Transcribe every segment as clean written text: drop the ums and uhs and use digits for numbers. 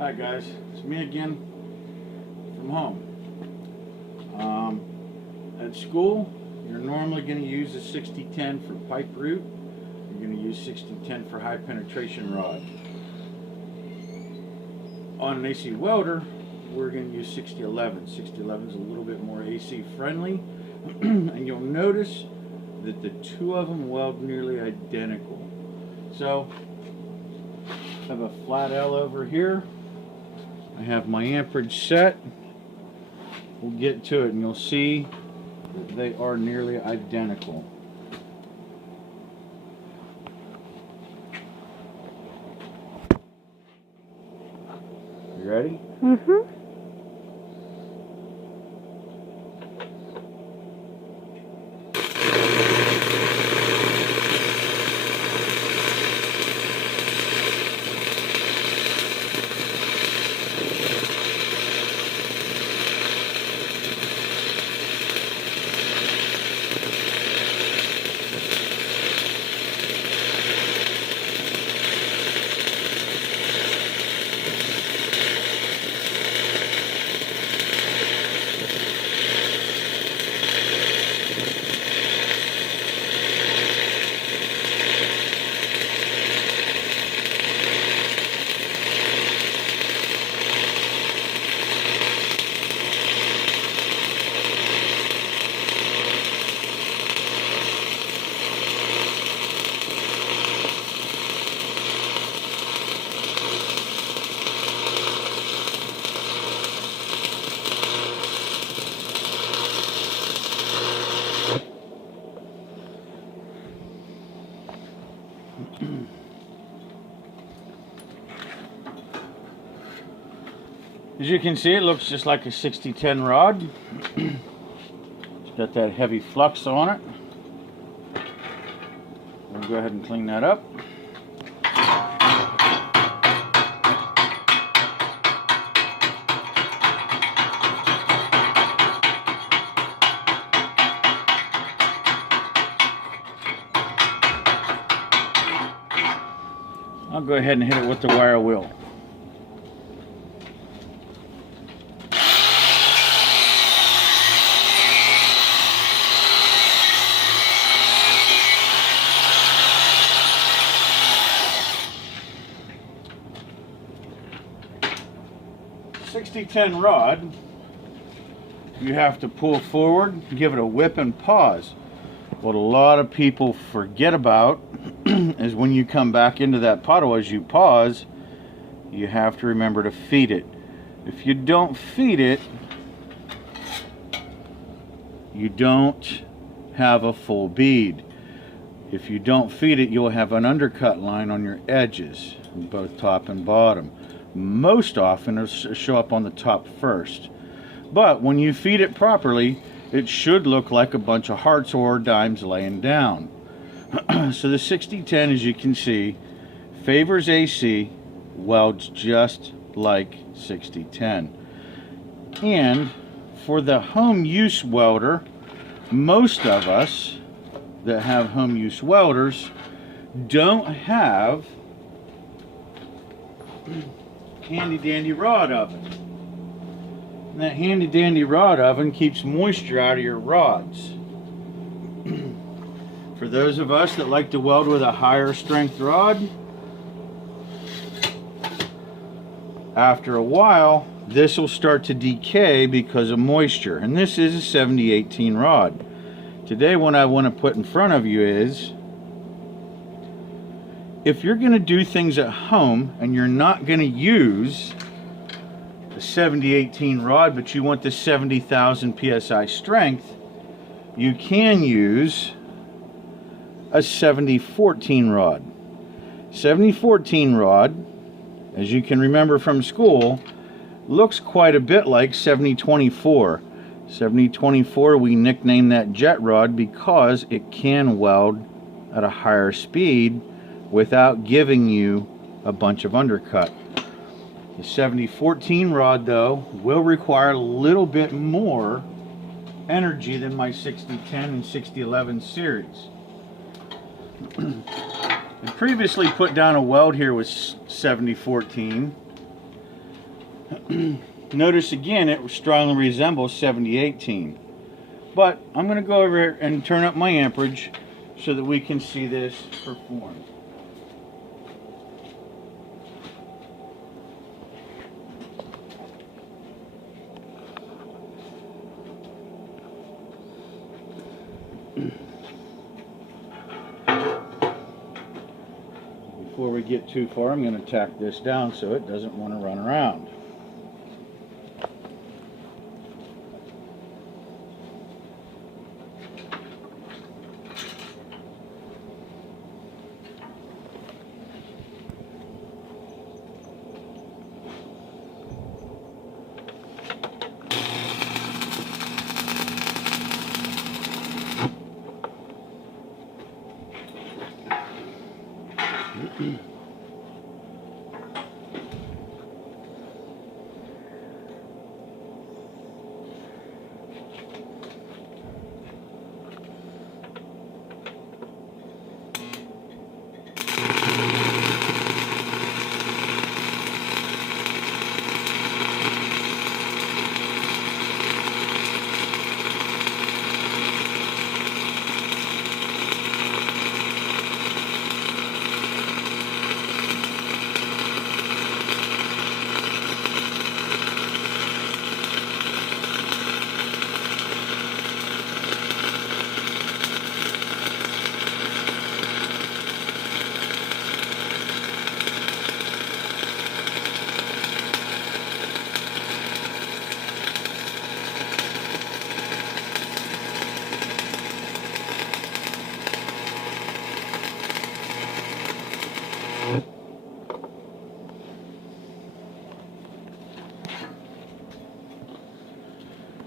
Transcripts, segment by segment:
Hi guys, it's me again from home. At school, you're normally going to use a 6010 for pipe root. You're going to use 6010 for high penetration rod. On an AC welder, we're going to use 6011. 6011 is a little bit more AC friendly, and you'll notice that the two of them weld nearly identical. So, I have a flat L over here. I have my amperage set. We'll get to it and you'll see that they are nearly identical. You ready? Mm-hmm. As you can see, it looks just like a 6010 rod. It's got that heavy flux on it. We'll go ahead and clean that up. I'll go ahead and hit it with the wire wheel. .6010 rod, you have to pull forward, give it a whip and pause. What a lot of people forget about is when you come back into that puddle, as you pause, you have to remember to feed it. If you don't feed it, you don't have a full bead. If you don't feed it, you'll have an undercut line on your edges, both top and bottom. Most often it'll show up on the top first. But when you feed it properly, it should look like a bunch of hearts or dimes laying down. So the 6010, as you can see, favors AC, welds just like 6010. And for the home use welder, most of us that have home use welders don't have handy dandy rod oven. And that handy dandy rod oven keeps moisture out of your rods. For those of us that like to weld with a higher strength rod, after a while this will start to decay because of moisture. And this is a 7018 rod. Today what I want to put in front of you is, if you're going to do things at home and you're not going to use a 7018 rod, but you want the 70,000 psi strength, you can use a 7014 rod. 7014 rod, as you can remember from school, looks quite a bit like 7024. 7024, we nicknamed that jet rod because it can weld at a higher speed without giving you a bunch of undercut. The 7014 rod, though, will require a little bit more energy than my 6010 and 6011 series. I previously put down a weld here with 7014, Notice again it strongly resembles 7018. But I'm going to go over here and turn up my amperage so that we can see this perform. Before we get too far, I'm going to tack this down so it doesn't want to run around.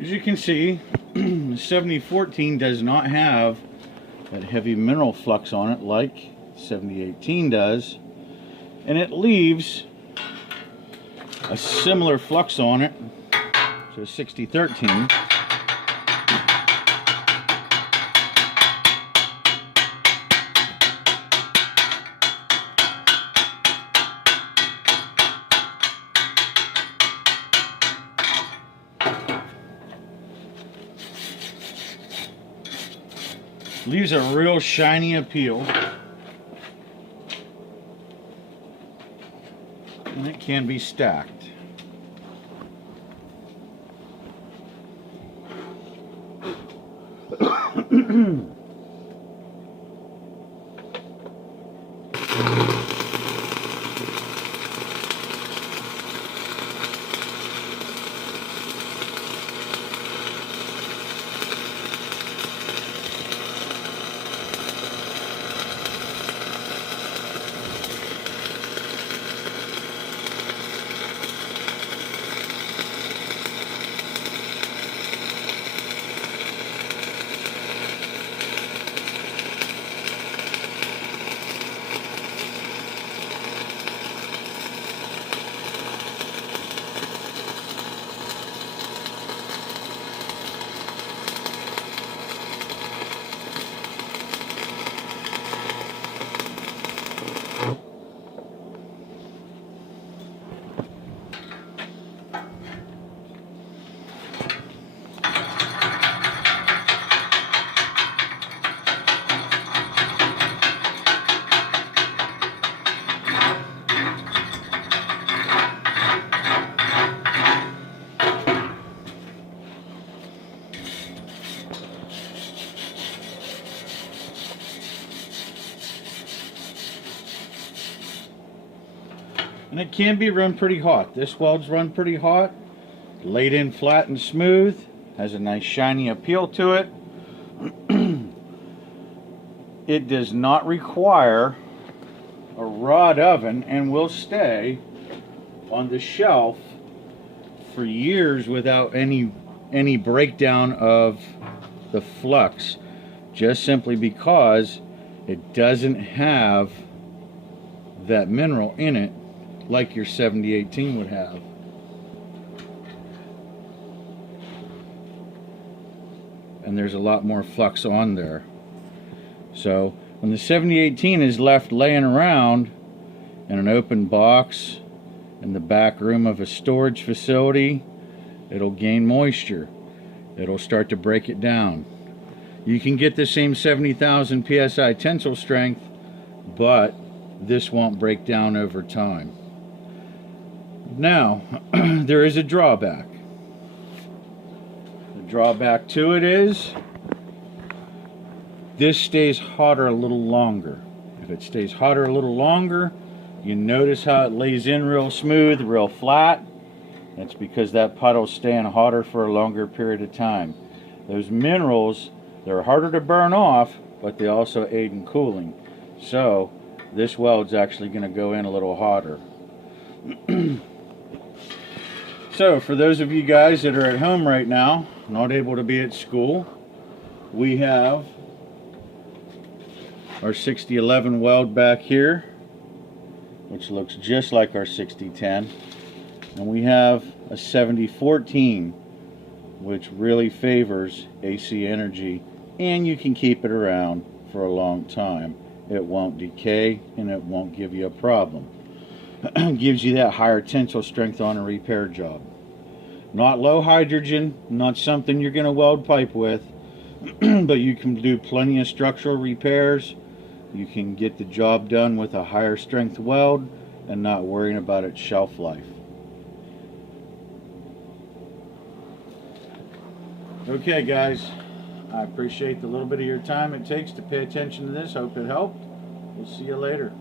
As you can see, the 7014 does not have that heavy mineral flux on it like 7018 does, and it leaves a similar flux on it to 6013. Leaves a real shiny appeal, and it can be stacked. And it can be run pretty hot. This weld's run pretty hot, laid in flat and smooth, has a nice shiny appeal to it. It does not require a rod oven and will stay on the shelf for years without any breakdown of the flux, just simply because it doesn't have that mineral in it like your 7018 would have. And there's a lot more flux on there. So when the 7018 is left laying around in an open box in the back room of a storage facility, it'll gain moisture. It'll start to break it down. You can get the same 70,000 psi tensile strength, but this won't break down over time. Now, there is a drawback. The drawback to it is this stays hotter a little longer. If it stays hotter a little longer, you notice how it lays in real smooth, real flat. That's because that puddle's staying hotter for a longer period of time. Those minerals, they're harder to burn off, but they also aid in cooling. So this weld's actually going to go in a little hotter. So for those of you guys that are at home right now, not able to be at school, we have our 6011 weld back here, which looks just like our 6010. And we have a 7014, which really favors AC energy, and you can keep it around for a long time. It won't decay and it won't give you a problem. Gives you that higher tensile strength on a repair job. Not low hydrogen, not something you're going to weld pipe with, but you can do plenty of structural repairs. You can get the job done with a higher strength weld and not worrying about its shelf life. Okay guys, I appreciate the little bit of your time it takes to pay attention to this. Hope it helped. We'll see you later.